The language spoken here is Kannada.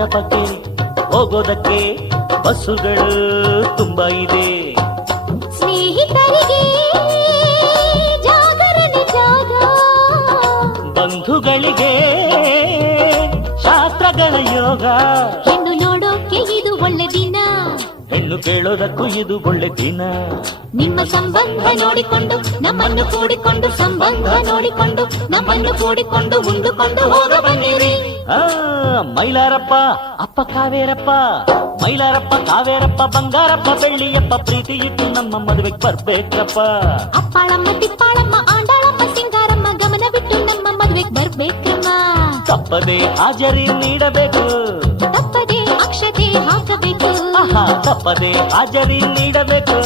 ಮಂಟಪಕ್ಕೆ ಹೋಗೋದಕ್ಕೆ ಬಸ್ಸುಗಳು ತುಂಬಾ ಇದೆ. ಸ್ನೇಹಿತರಿಗೆ ಜಾಗರಣೆ ಜಾಗ, ಬಂಧುಗಳಿಗೆ ಶಾಸ್ತ್ರಗಳ ಯೋಗ. ಹೆಣ್ಣು ನೋಡೋಕೆ ಇದು ಒಳ್ಳೆ ದಿನ, ಹೆಣ್ಣು ಕೇಳೋದಕ್ಕೂ ಇದು ಒಳ್ಳೆ ದಿನ. ನಿಮ್ಮ ಸಂಬಂಧ ನೋಡಿಕೊಂಡು ನಮ್ಮನ್ನು ಕೂಡಿಕೊಂಡು, ಸಂಬಂಧ ನೋಡಿಕೊಂಡು ನಮ್ಮನ್ನು ಕೂಡಿಕೊಂಡು ಉಂಡುಕೊಂಡು ಹೋಗ ಬನ್ನಿರಿ. ಮೈಲಾರಪ್ಪ ಅಪ್ಪ ಕಾವೇರಪ್ಪ, ಮೈಲಾರಪ್ಪ ಕಾವೇರಪ್ಪ ಬಂಗಾರಪ್ಪ ಬೆಳ್ಳಿಯಪ್ಪ, ಪ್ರೀತಿ ಇಟ್ಟು ನಮ್ಮ ಮದುವೆಗೆ ಬರ್ಬೇಕಪ್ಪ. ಅಪ್ಪಾಳಮ್ಮ ತಿಪ್ಪಾಳಮ್ಮ ಆಂಡಾಳಮ್ಮ ಸಿಂಗಾರಮ್ಮ ಗಮನ ಬಿಟ್ಟು ನಮ್ಮ ಮದುವೆಗೆ ಬರ್ಬೇಕಮ್ಮ. ತಪ್ಪದೆ ಹಾಜರಿ ನೀಡಬೇಕು, ತಪ್ಪದೆ ಅಕ್ಷತೆ ಹಾಕಬೇಕು, ತಪ್ಪದೆ ಹಾಜರಿ ನೀಡಬೇಕು.